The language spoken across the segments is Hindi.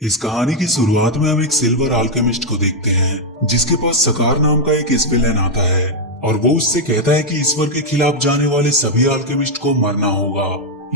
इस कहानी की शुरुआत में हम एक सिल्वर आल्केमिस्ट को देखते हैं जिसके पास सकार नाम का एक स्पेलन आता है और वो उससे कहता है कि ईश्वर के खिलाफ जाने वाले सभी आल्केमिस्ट को मरना होगा।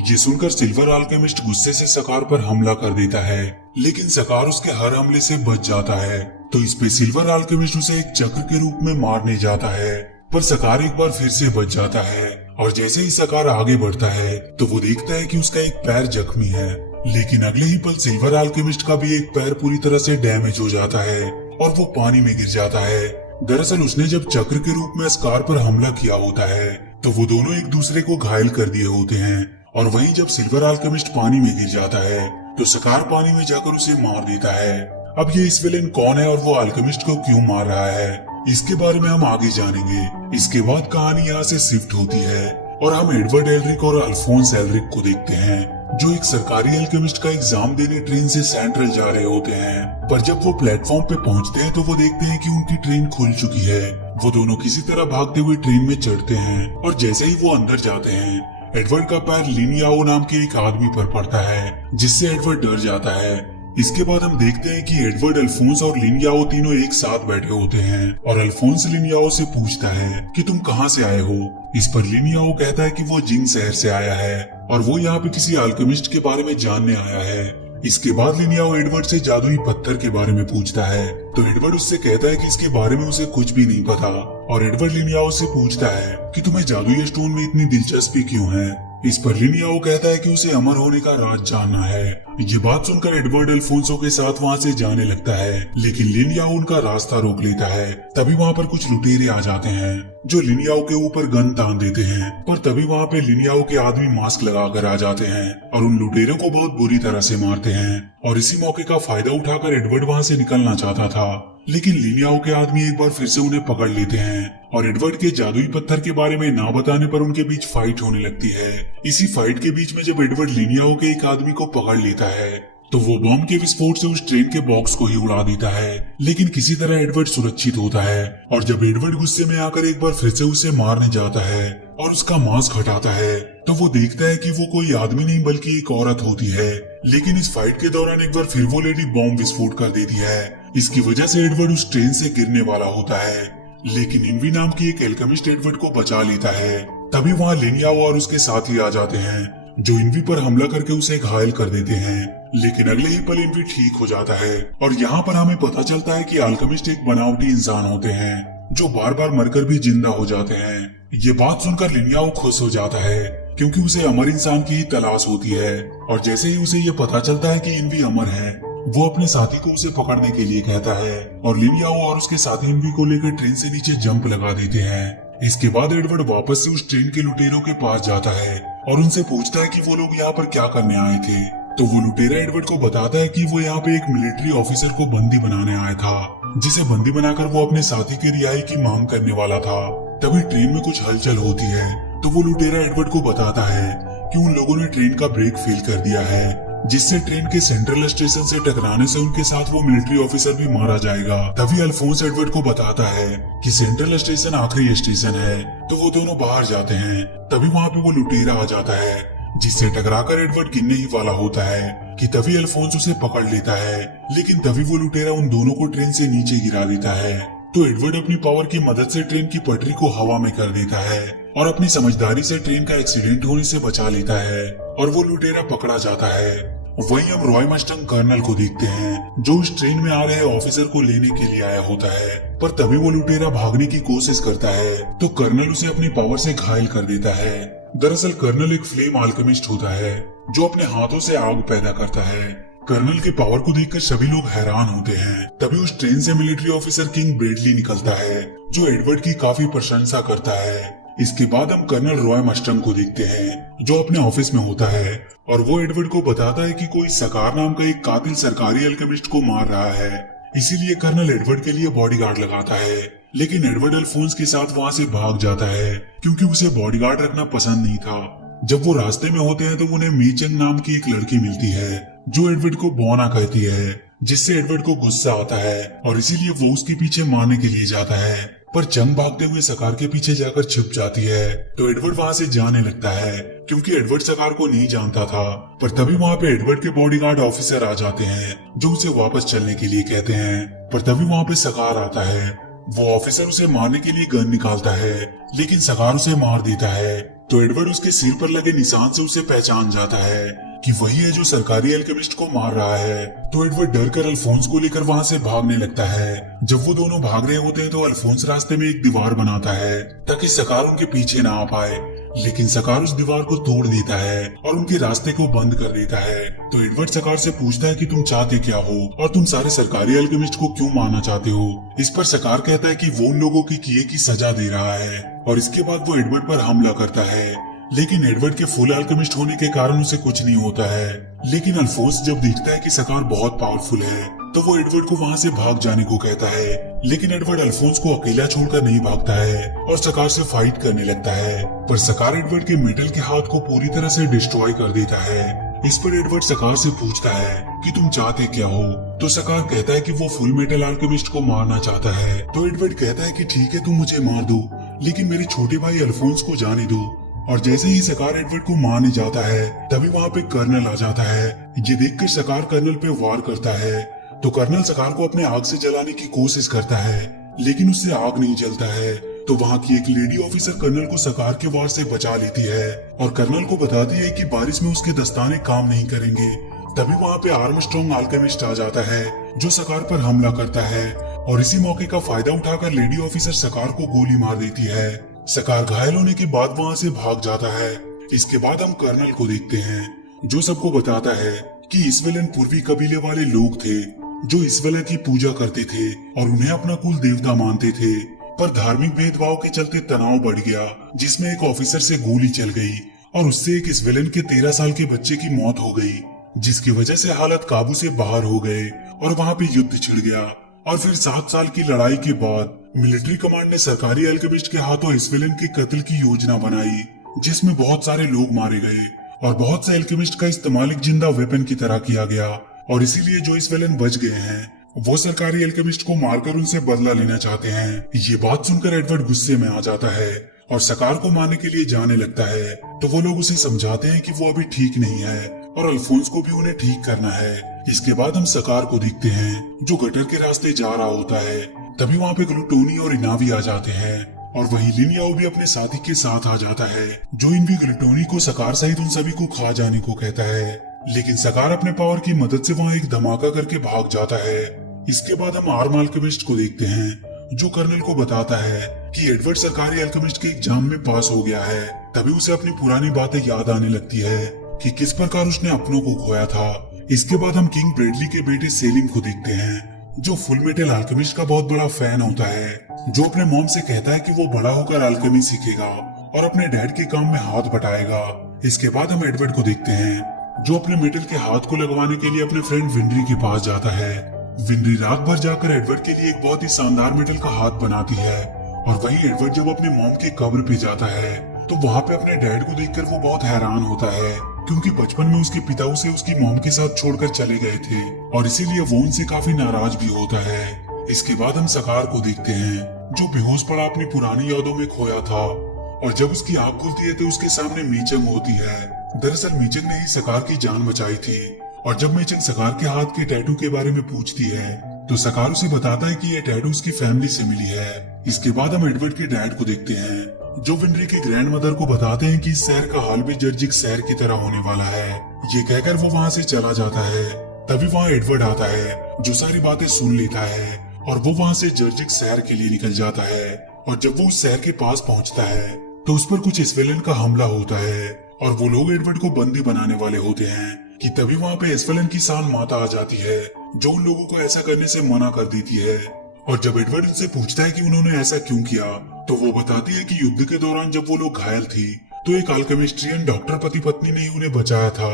ये सुनकर सिल्वर आल्केमिस्ट गुस्से से सकार पर हमला कर देता है, लेकिन सकार उसके हर हमले से बच जाता है। तो इस पे सिल्वर आल्केमिस्ट उसे एक चक्र के रूप में मारने जाता है, पर सकार एक बार फिर से बच जाता है। और जैसे ही सकार आगे बढ़ता है तो वो देखता है कि उसका एक पैर जख्मी है, लेकिन अगले ही पल सिल्वर आल्केमिस्ट का भी एक पैर पूरी तरह से डैमेज हो जाता है और वो पानी में गिर जाता है। दरअसल उसने जब चक्र के रूप में स्कार पर हमला किया होता है तो वो दोनों एक दूसरे को घायल कर दिए होते हैं। और वहीं जब सिल्वर आल्केमिस्ट पानी में गिर जाता है तो सकार पानी में जाकर उसे मार देता है। अब ये इस विलेन कौन है और वो आल्केमिस्ट को क्यों मार रहा है, इसके बारे में हम आगे जानेंगे। इसके बाद कहानी यहाँ से शिफ्ट होती है और हम एडवर्ड एल्रिक और अल्फोंस एल्रिक को देखते हैं जो एक सरकारी अल्केमिस्ट का एग्जाम देने ट्रेन से सेंट्रल जा रहे होते हैं। पर जब वो प्लेटफॉर्म पे पहुंचते हैं तो वो देखते हैं कि उनकी ट्रेन खुल चुकी है। वो दोनों किसी तरह भागते हुए ट्रेन में चढ़ते हैं और जैसे ही वो अंदर जाते हैं एडवर्ड का पैर लिन याओ नाम के एक आदमी पर पड़ता है, जिससे एडवर्ड डर जाता है। इसके बाद हम देखते हैं कि एडवर्ड, अल्फोंस और लिन याओ तीनों एक साथ बैठे होते हैं और अल्फोंस लिन याओ से पूछता है कि तुम कहां से आए हो। इस पर लिन याओ कहता है कि वो जिंग शहर से आया है और वो यहाँ पे किसी आल्केमिस्ट के बारे में जानने आया है। इसके बाद लिन याओ एडवर्ड से जादुई पत्थर के बारे में पूछता है तो एडवर्ड उससे कहता है कि इसके बारे में उसे कुछ भी नहीं पता। और एडवर्ड लिन याओ से पूछता है कि तुम्हें जादुई स्टोन में इतनी दिलचस्पी क्यों है। इस पर लिन याओ कहता है कि उसे अमर होने का राज जानना है। ये बात सुनकर एडवर्ड अल्फोंसो के साथ वहाँ से जाने लगता है, लेकिन लिन याओ उनका रास्ता रोक लेता है। तभी वहाँ पर कुछ लुटेरे आ जाते हैं जो लिन याओ के ऊपर गन तान देते हैं, पर तभी वहाँ पे लिन याओ के आदमी मास्क लगाकर आ जाते हैं और उन लुटेरों को बहुत बुरी तरह से मारते हैं। और इसी मौके का फायदा उठाकर एडवर्ड वहाँ से निकलना चाहता था, लेकिन लिन याओ के आदमी एक बार फिर से उन्हें पकड़ लेते हैं और एडवर्ड के जादुई पत्थर के बारे में ना बताने पर उनके बीच फाइट होने लगती है। इसी फाइट के बीच में जब एडवर्ड लिन याओ के एक आदमी को पकड़ लेता है तो वो बम के विस्फोट से उस ट्रेन के बॉक्स को ही उड़ा देता है, लेकिन किसी तरह एडवर्ड सुरक्षित होता है। और जब एडवर्ड गुस्से में आकर एक बार फिर से उसे मारने जाता है और उसका मास्क हटाता है तो वो देखता है कि वो कोई आदमी नहीं बल्कि एक औरत होती है। लेकिन इस फाइट के दौरान एक बार फिर वो लेडी बॉम्ब विस्फोट कर देती है। इसकी वजह से एडवर्ड उस ट्रेन से गिरने वाला होता है, लेकिन इनवी नाम की एक एल्केमिस्ट एडवर्ड को बचा लेता है। तभी वहाँ लिन याओ और उसके साथी आ जाते हैं जो इनवी पर हमला करके उसे घायल कर देते हैं, लेकिन अगले ही पल इनवी ठीक हो जाता है। और यहाँ पर हमें पता चलता है कि आल्केमिस्ट एक बनावटी इंसान होते हैं जो बार बार मरकर भी जिंदा हो जाते हैं। ये बात सुनकर लिन याओ खुश हो जाता है क्योंकि उसे अमर इंसान की ही तलाश होती है। और जैसे ही उसे ये पता चलता है कि इनवी अमर है, वो अपने साथी को उसे पकड़ने के लिए कहता है और लिन याओ और उसके साथी इनवी को लेकर ट्रेन से नीचे जंप लगा देते हैं। इसके बाद एडवर्ड वापस से उस ट्रेन के लुटेरों के पास जाता है और उनसे पूछता है कि वो लोग यहाँ पर क्या करने आए थे। तो वो लुटेरा एडवर्ड को बताता है कि वो यहाँ पे एक मिलिट्री ऑफिसर को बंदी बनाने आया था, जिसे बंदी बनाकर वो अपने साथी की रिहाई की मांग करने वाला था। तभी ट्रेन में कुछ हलचल होती है तो वो लुटेरा एडवर्ड को बताता है कि उन लोगों ने ट्रेन का ब्रेक फेल कर दिया है, जिससे ट्रेन के सेंट्रल स्टेशन से टकराने से उनके साथ वो मिलिट्री ऑफिसर भी मारा जाएगा। तभी अल्फोंस एडवर्ड को बताता है कि सेंट्रल स्टेशन आखिरी स्टेशन है, तो वो दोनों बाहर जाते हैं। तभी वहाँ पे वो लुटेरा आ जाता है जिससे टकराकर एडवर्ड गिरने ही वाला होता है कि तभी अल्फोंस उसे पकड़ लेता है, लेकिन तभी वो लुटेरा उन दोनों को ट्रेन से नीचे गिरा देता है। तो एडवर्ड अपनी पावर की मदद से ट्रेन की पटरी को हवा में कर देता है और अपनी समझदारी से ट्रेन का एक्सीडेंट होने से बचा लेता है और वो लुटेरा पकड़ा जाता है। वहीं हम रॉय मस्टंग कर्नल को देखते हैं जो उस ट्रेन में आ रहे ऑफिसर को लेने के लिए आया होता है, पर तभी वो लुटेरा भागने की कोशिश करता है तो कर्नल उसे अपनी पावर से घायल कर देता है। दरअसल कर्नल एक फ्लेम आल्केमिस्ट होता है जो अपने हाथों से आग पैदा करता है। कर्नल के पावर को देखकर सभी लोग हैरान होते हैं। तभी उस ट्रेन से मिलिट्री ऑफिसर किंग ब्रेडली निकलता है जो एडवर्ड की काफी प्रशंसा करता है। इसके बाद हम कर्नल रॉय मस्टंग को देखते हैं जो अपने ऑफिस में होता है और वो एडवर्ड को बताता है कि कोई सकार नाम का एक कातिल सरकारी अल्केमिस्ट को मार रहा है। इसीलिए कर्नल एडवर्ड के लिए बॉडीगार्ड लगाता है, लेकिन एडवर्ड अल्फोंस के साथ वहाँ से भाग जाता है क्योंकि उसे बॉडीगार्ड रखना पसंद नहीं था। जब वो रास्ते में होते हैं तो उन्हें मीचंग नाम की एक लड़की मिलती है जो एडवर्ड को बोना कहती है, जिससे एडवर्ड को गुस्सा आता है और इसीलिए वो उसके पीछे मारने के लिए जाता है। पर चंग भागते हुए सकार के पीछे जाकर छिप जाती है। तो एडवर्ड वहां से जाने लगता है क्योंकि एडवर्ड सकार को नहीं जानता था। पर तभी वहां पे एडवर्ड के बॉडीगार्ड ऑफिसर आ जाते हैं जो उसे वापस चलने के लिए कहते हैं। पर तभी वहां पे सकार आता है। वो ऑफिसर उसे मारने के लिए गन निकालता है लेकिन सकार उसे मार देता है। तो एडवर्ड उसके सिर पर लगे निशान से उसे पहचान जाता है कि वही है जो सरकारी अल्केमिस्ट को मार रहा है। तो एडवर्ड डर कर अल्फोंस को लेकर वहां से भागने लगता है। जब वो दोनों भाग रहे होते हैं तो अल्फोंस रास्ते में एक दीवार बनाता है ताकि सकार उनके पीछे ना आ पाए, लेकिन सकार उस दीवार को तोड़ देता है और उनके रास्ते को बंद कर देता है। तो एडवर्ड सकार से पूछता है कि तुम चाहते क्या हो और तुम सारे सरकारी अल्केमिस्ट को क्यों मारना चाहते हो। इस पर सकार कहता है कि वो उन लोगों की किए की सजा दे रहा है और इसके बाद वो एडवर्ड पर हमला करता है। लेकिन एडवर्ड के फुल अल्केमिस्ट होने के कारण उसे कुछ नहीं होता है। लेकिन अल्फोंस जब देखता है कि सकार बहुत पावरफुल है तो वो एडवर्ड को वहां से भाग जाने को कहता है। लेकिन एडवर्ड अल्फोंस को अकेला छोड़कर नहीं भागता है और सकार से फाइट करने लगता है। पर सकार एडवर्ड के मेटल के हाथ को पूरी तरह से डिस्ट्रॉय कर देता है। इस पर एडवर्ड सकार से पूछता है कि तुम चाहते क्या हो। तो सकार कहता है कि वो फुल मेटल अल्केमिस्ट को मारना चाहता है। तो एडवर्ड कहता है कि ठीक है तुम मुझे मार दो लेकिन मेरे छोटे भाई अल्फोंस को जाने दो। और जैसे ही सकार एडवर्ड को मारने जाता है तभी वहाँ पे कर्नल आ जाता है। ये देखकर सकार कर्नल पे वार करता है। तो कर्नल सकार को अपने आग से जलाने की कोशिश करता है लेकिन उससे आग नहीं जलता है। तो वहाँ की एक लेडी ऑफिसर कर्नल को सकार के वार से बचा लेती है और कर्नल को बताती है कि बारिश में उसके दस्ताने काम नहीं करेंगे। तभी वहाँ पे आर्मस्ट्रॉन्ग अल्केमिस्ट आ जाता है जो सकार पर हमला करता है और इसी मौके का फायदा उठाकर लेडी ऑफिसर सकार को गोली मार देती है। सकार घायल होने के बाद वहां से भाग जाता है। इसके बाद हम कर्नल को देखते हैं जो सबको बताता है कि इसवेलन पूर्वी कबीले वाले लोग थे जो इसवेला की पूजा करते थे और उन्हें अपना कुल देवता मानते थे। पर धार्मिक भेदभाव के चलते तनाव बढ़ गया जिसमें एक ऑफिसर से गोली चल गई और उससे एक इसवेलन के 13 साल के बच्चे की मौत हो गई, जिसकी वजह से हालत काबू से बाहर हो गए और वहाँ पे युद्ध छिड़ गया। और फिर 7 साल की लड़ाई के बाद मिलिट्री कमांड ने सरकारी अल्केमिस्ट के हाथों इसवेलन के कत्ल की योजना बनाई जिसमें बहुत सारे लोग मारे गए और बहुत से अल्केमिस्ट का इस्तेमाल एक जिंदा वेपन की तरह किया गया। और इसीलिए जो इसवेलन बच गए हैं वो सरकारी अल्केमिस्ट को मारकर उनसे बदला लेना चाहते हैं। ये बात सुनकर एडवर्ड गुस्से में आ जाता है और सकार को मारने के लिए जाने लगता है। तो वो लोग उसे समझाते हैं कि वो अभी ठीक नहीं है और अल्फोंस को भी उन्हें ठीक करना है। इसके बाद हम सकार को देखते हैं जो गटर के रास्ते जा रहा होता है। तभी वहाँ पे ग्लूटोनी और इनावी आ जाते हैं और वहीं लिनियाओ भी अपने साथी के साथ आ जाता है जो इनवी ग्लूटोनी को सकार सहित उन सभी को खा जाने को कहता है। लेकिन सकार अपने पावर की मदद से वहाँ एक धमाका करके भाग जाता है। इसके बाद हम आर्म अल्केमिस्ट को देखते हैं जो कर्नल को बताता है कि एडवर्ड सरकारी अल्केमिस्ट के एग्जाम में पास हो गया है। तभी उसे अपनी पुरानी बातें याद आने लगती है कि किस प्रकार उसने अपनों को खोया था। इसके बाद हम किंग ब्रेडली के बेटे सेलिम को देखते हैं जो फुल मेटल अल्केमिस्ट का बहुत बड़ा फैन होता है, जो अपने मॉम से कहता है कि वो बड़ा होकर अल्केमी सीखेगा और अपने डैड के काम में हाथ बटाएगा। इसके बाद हम एडवर्ड को देखते हैं जो अपने मेटल के हाथ को लगवाने के लिए अपने फ्रेंड विनरी के पास जाता है। विनरी रात भर जाकर एडवर्ड के लिए एक बहुत ही शानदार मेटल का हाथ बनाती है और वहीं एडवर्ड जब अपने मॉम की कब्र पे जाता है तो वहाँ पे अपने डैड को देखकर वो बहुत हैरान होता है क्योंकि बचपन में उसके पिता उसे उसकी मॉम के साथ छोड़कर चले गए थे और इसीलिए वो उनसे काफी नाराज भी होता है। इसके बाद हम सकार को देखते हैं जो बेहोश पड़ा अपनी पुरानी यादों में खोया था और जब उसकी आंख खुलती है तो उसके सामने मीचंग होती है। दरअसल मीचंग ने ही सकार की जान बचाई थी और जब मीचंग सकार के हाथ के टैटू के बारे में पूछती है तो सकार उसे बताता है कि ये टैटू उसकी फैमिली से मिली है। इसके बाद हम एडवर्ड के डैड को देखते हैं जो विनरी के ग्रैंड मदर को बताते हैं कि इस शहर का हाल भी जर्जिक शहर की तरह होने वाला है। ये कहकर वो वहाँ से चला जाता है। तभी वहाँ एडवर्ड आता है जो सारी बातें सुन लेता है और वो वहाँ से जर्जिक शहर के लिए निकल जाता है। और जब वो उस शहर के पास पहुँचता है तो उस पर कुछ इसवेलन का हमला होता है और वो लोग एडवर्ड को बंदी बनाने वाले होते हैं कि तभी वहाँ पे इसवेलन की सान माता आ जाती है जो उन लोगों को ऐसा करने से मना कर देती है। और जब एडवर्ड उनसे पूछता है कि उन्होंने ऐसा क्यों किया तो वो बताती है कि युद्ध के दौरान जब वो लोग घायल थी तो एक अल्केमिस्ट्रियन डॉक्टर पति पत्नी ने ही उन्हें बचाया था।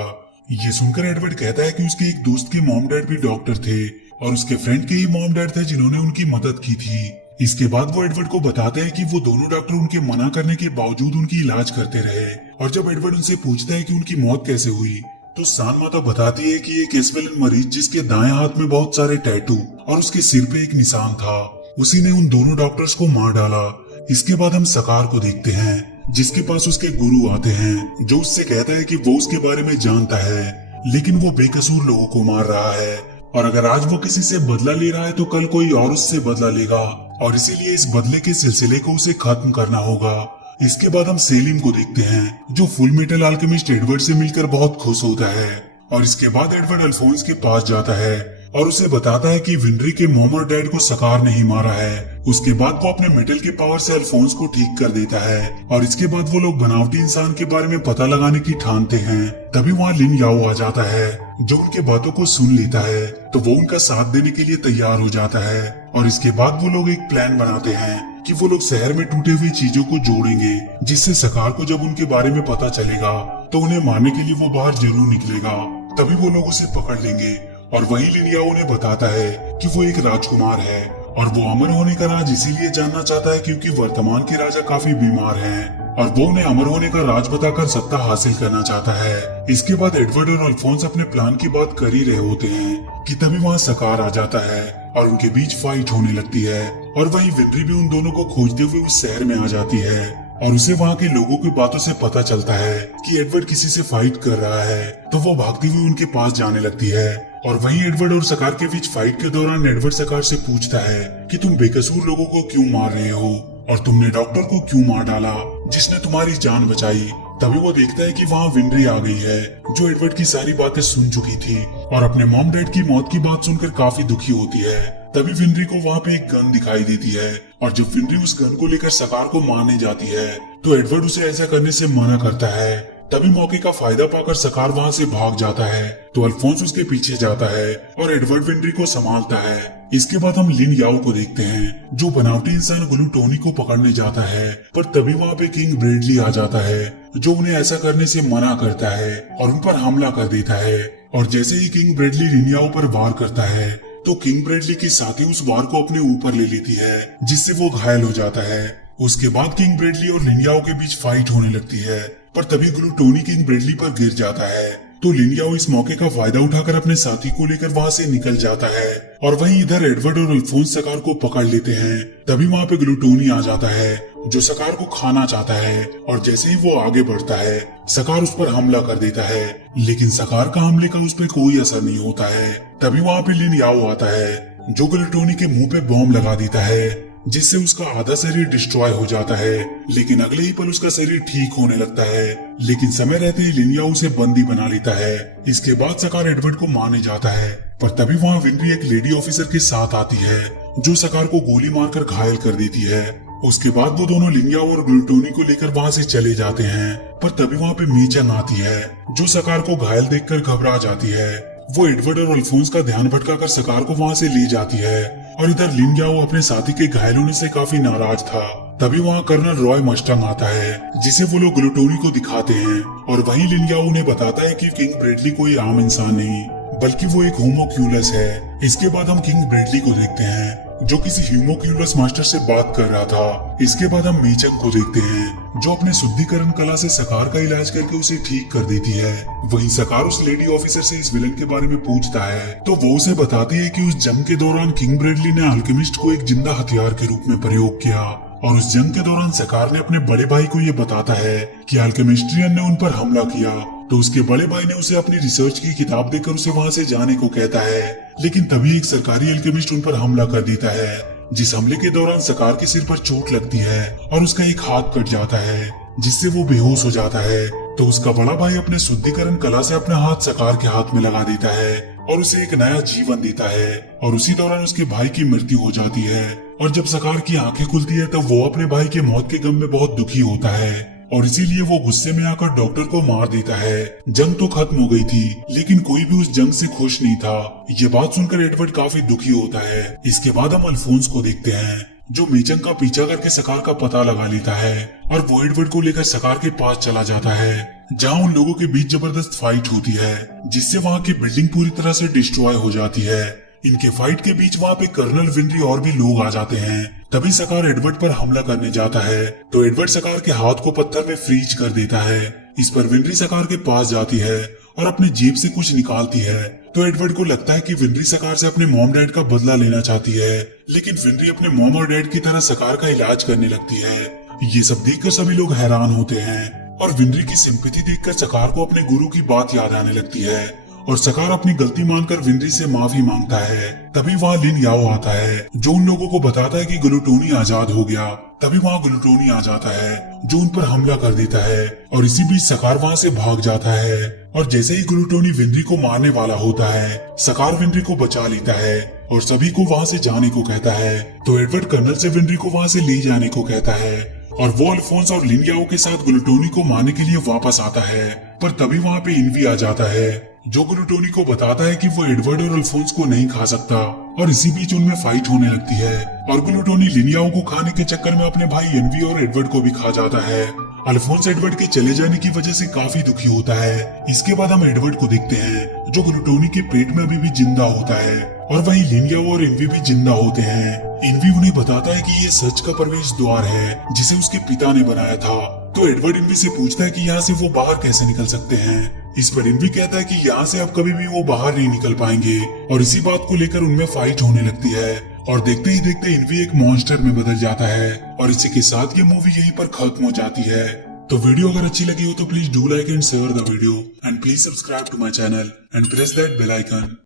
ये सुनकर एडवर्ड कहता है कि उसके एक दोस्त के मॉम डैड भी डॉक्टर थे और उसके फ्रेंड के ही मॉम डैड थे जिन्होंने उनकी मदद की थी। इसके बाद वो एडवर्ड को बताते हैं कि वो दोनों डॉक्टर उनके मना करने के बावजूद उनकी इलाज करते रहे। और जब एडवर्ड उनसे पूछता है कि उनकी मौत कैसे हुई तो सान माता बताती है कि एक इसवेलन मरीज जिसके दाएं हाथ में बहुत सारे टैटू और उसके सिर पे एक निशान था उसी ने उन दोनों डॉक्टर्स को मार डाला। इसके बाद हम सकार को देखते हैं, जिसके पास उसके गुरु आते हैं, जो उससे कहता है कि वो उसके बारे में जानता है, लेकिन वो बेकसूर लोगों को मार रहा है, और अगर आज वो किसी से बदला ले रहा है तो कल कोई और उससे बदला लेगा, और इसीलिए इस बदले के सिलसिले को उसे खत्म करना होगा। इसके बाद हम सेलिम को देखते हैं, जो फुल मेटल अल्केमिस्ट एडवर्ड से मिलकर बहुत खुश होता है, और इसके बाद एडवर्ड अल्फोंस के पास जाता है और उसे बताता है कि विनरी के मॉम और डैड को सकार नहीं मारा है। उसके बाद वो अपने मेटल के पावर से अल्फोंस को ठीक कर देता है, और इसके बाद वो लोग बनावटी इंसान के बारे में पता लगाने की ठानते हैं। तभी वहाँ लिन याओ आ जाता है, जो उनके बातों को सुन लेता है, तो वो उनका साथ देने के लिए तैयार हो जाता है। और इसके बाद वो लोग एक प्लान बनाते हैं कि वो लोग शहर में टूटे हुई चीजों को जोड़ेंगे, जिससे सकार को जब उनके बारे में पता चलेगा तो उन्हें मारने के लिए वो बाहर जरूर निकलेगा। तभी वो लोग उसे पकड़ लेंगे, और वहीं लिन याओ उन्हें बताता है कि वो एक राजकुमार है, और वो अमर होने का राज इसीलिए जानना चाहता है क्योंकि वर्तमान के राजा काफी बीमार हैं, और वो उन्हें अमर होने का राज बताकर सत्ता हासिल करना चाहता है। इसके बाद एडवर्ड और अल्फोंस अपने प्लान की बात कर ही रहे होते हैं कि तभी वहाँ सकार आ जाता है, और उनके बीच फाइट होने लगती है, और वहीं विनरी भी उन दोनों को खोजते हुए उस शहर में आ जाती है, और उसे वहाँ के लोगों की बातों से पता चलता है कि एडवर्ड किसी से फाइट कर रहा है, तो वो भागती हुई उनके पास जाने लगती है। और वहीं एडवर्ड और सकार के बीच फाइट के दौरान एडवर्ड सकार से पूछता है कि तुम बेकसूर लोगों को क्यों मार रहे हो, और तुमने डॉक्टर को क्यों मार डाला जिसने तुम्हारी जान बचाई। तभी वो देखता है कि वहाँ विनरी आ गई है, जो एडवर्ड की सारी बातें सुन चुकी थी, और अपने मॉम डैड की मौत की बात सुनकर काफी दुखी होती है। तभी विनरी को वहाँ पे एक गन दिखाई देती है, और जब विनरी उस गन को लेकर सकार को मारने जाती है तो एडवर्ड उसे ऐसा करने से मना करता है। तभी मौके का फायदा पाकर सकार वहाँ से भाग जाता है, तो अल्फोंस उसके पीछे जाता है और एडवर्ड विनरी को संभालता है। इसके बाद हम लिन याओ को देखते हैं, जो बनावटी इंसान ग्लूटोनी को पकड़ने जाता है, पर तभी वहाँ पे किंग ब्रेडली आ जाता है, जो उन्हें ऐसा करने से मना करता है और उन पर हमला कर देता है। और जैसे ही किंग ब्रेडली लिन याओ पर वार करता है तो किंग ब्रेडली की साथी उस वार को अपने ऊपर ले लेती है, जिससे वो घायल हो जाता है। उसके बाद किंग ब्रेडली और लिन याओ के बीच फाइट होने लगती है, पर तभी ग्लूटोनी किंग ब्रेडली पर गिर जाता है, तो लिन याओ इस मौके का फायदा उठाकर अपने साथी को लेकर वहाँ से निकल जाता है। और वहीं इधर एडवर्ड और अल्फोंस सकार को पकड़ लेते हैं। तभी वहाँ पे ग्लूटोनी आ जाता है, जो सकार को खाना चाहता है, और जैसे ही वो आगे बढ़ता है सकार उस पर हमला कर देता है, लेकिन सकार का हमले का उस पर कोई असर नहीं होता है। तभी वहाँ पे लिन याओ आता है, जो ग्लूटोनी के मुंह पे बॉम्ब लगा देता है, जिससे उसका आधा शरीर डिस्ट्रॉय हो जाता है, लेकिन अगले ही पल उसका शरीर ठीक होने लगता है। लेकिन समय रहते ही लिन याओ उसे बंदी बना लेता है। इसके बाद सकार एडवर्ड को मारने जाता है, पर तभी वहाँ विनरी एक लेडी ऑफिसर के साथ आती है, जो सकार को गोली मारकर घायल कर देती है। उसके बाद वो दोनों लिन याओ और ग्लूटोनी को लेकर वहाँ से चले जाते हैं, पर तभी वहाँ पे मीचंग आती है, जो सकार को घायल देखकर घबरा जाती है। वो एडवर्ड और अल्फोंस का ध्यान भटकाकर सकार को वहाँ से ले जाती है, और इधर लिन याओ अपने साथी के घायल होने से काफी नाराज था। तभी वहाँ कर्नल रॉय मस्टंग आता है, जिसे वो लोग ग्लूटोनी को दिखाते हैं, और वहीं लिन याओ उन्हें बताता है कि किंग ब्रेडली कोई आम इंसान नहीं, बल्कि वो एक होमोक्यूलस है। इसके बाद हम किंग ब्रेडली को देखते हैं, जो किसी ह्यूमोक्यूलस मास्टर से बात कर रहा था। इसके बाद हम मीचंग को देखते हैं, जो अपने शुद्धिकरण कला से सकार का इलाज करके उसे ठीक कर देती है। वहीं सकार उस लेडी ऑफिसर से इस विलन के बारे में पूछता है, तो वो उसे बताती है कि उस जंग के दौरान किंग ब्रेडली ने अल्केमिस्ट को एक जिंदा हथियार के रूप में प्रयोग किया, और उस जंग के दौरान सकार ने अपने बड़े भाई को ये बताता है कि अल्केमिस्ट्रियन ने उन पर हमला किया, तो उसके बड़े भाई ने उसे अपनी रिसर्च की किताब देकर उसे वहाँ से जाने को कहता है। लेकिन तभी एक सरकारी अल्केमिस्ट उन पर हमला कर देता है, जिस हमले के दौरान सकार के सिर पर चोट लगती है और उसका एक हाथ कट जाता है, जिससे वो बेहोश हो जाता है। तो उसका बड़ा भाई अपने शुद्धिकरण कला से अपना हाथ सकार के हाथ में लगा देता है और उसे एक नया जीवन देता है, और उसी दौरान उसके भाई की मृत्यु हो जाती है। और जब सकार की आंखें खुलती है तब वो अपने भाई के मौत के गम में बहुत दुखी होता है, और इसीलिए वो गुस्से में आकर डॉक्टर को मार देता है। जंग तो खत्म हो गई थी, लेकिन कोई भी उस जंग से खुश नहीं था। ये बात सुनकर एडवर्ड काफी दुखी होता है। इसके बाद हम अल्फोंस को देखते हैं, जो मीचंग का पीछा करके सकार का पता लगा लेता है, और वो एडवर्ड को लेकर सकार के पास चला जाता है, जहाँ उन लोगों के बीच जबरदस्त फाइट होती है, जिससे वहाँ की बिल्डिंग पूरी तरह से डिस्ट्रॉय हो जाती है। इनके फाइट के बीच वहाँ पे कर्नल विनरी और भी लोग आ जाते हैं। तभी सकार एडवर्ड पर हमला करने जाता है, तो एडवर्ड सकार के हाथ को पत्थर में फ्रीज कर देता है। इस पर विनरी सकार के पास जाती है और अपने जेब से कुछ निकालती है, तो एडवर्ड को लगता है कि विनरी सकार से अपने मॉम डैड का बदला लेना चाहती है, लेकिन विनरी अपने मॉम और डैड की तरह सकार का इलाज करने लगती है। ये सब देखकर सभी लोग हैरान होते हैं और विनरी की सिंपैथी देखकर सकार को अपने गुरु की बात याद आने लगती है और सकार अपनी गलती मानकर विनरी से माफी मांगता है। तभी वहाँ लिन याओ आता है जो उन लोगों को बताता है कि ग्लूटोनी आजाद हो गया। तभी वहाँ ग्लूटोनी आ जाता है जो उन पर हमला कर देता है और इसी बीच सकार वहाँ से भाग जाता है और जैसे ही ग्लूटोनी विनरी को मारने वाला होता है, सकार विनरी को बचा लेता है और सभी को वहाँ से जाने को कहता है। तो एडवर्ड कर्नल से विनरी को वहाँ से ले जाने को कहता है और वो अल्फोंस और लिन याओ के साथ ग्लूटोनी को मारने के लिए वापस आता है। पर तभी वहाँ पे इन्वी आ जाता है जो ग्लूटोनी को बताता है कि वो एडवर्ड और अल्फोंस को नहीं खा सकता और इसी बीच उनमें फाइट होने लगती है और ग्लूटोनी लिन याओ को खाने के चक्कर में अपने भाई एनवी और एडवर्ड को भी खा जाता है। अल्फोंस एडवर्ड के चले जाने की वजह से काफी दुखी होता है। इसके बाद हम एडवर्ड को देखते हैं जो ग्लूटोनी के पेट में अभी भी जिंदा होता है और वहीं लिन याओ और इन्वी भी जिंदा होते हैं। इन्वी उन्हें बताता है कि ये सच का प्रवेश द्वार है जिसे उसके पिता ने बनाया था। तो एडवर्ड इन्वी से पूछता है कि यहाँ से वो बाहर कैसे निकल सकते हैं। इस पर इन्वी कहता है कि यहाँ से अब कभी भी वो बाहर नहीं निकल पाएंगे और इसी बात को लेकर उनमें फाइट होने लगती है और देखते ही देखते इन्वी एक मॉन्स्टर में बदल जाता है और इसी के साथ ये मूवी यहीं पर खत्म हो जाती है। तो वीडियो अगर अच्छी लगी हो तो please do like and share the video and please subscribe to my channel and press that bell icon.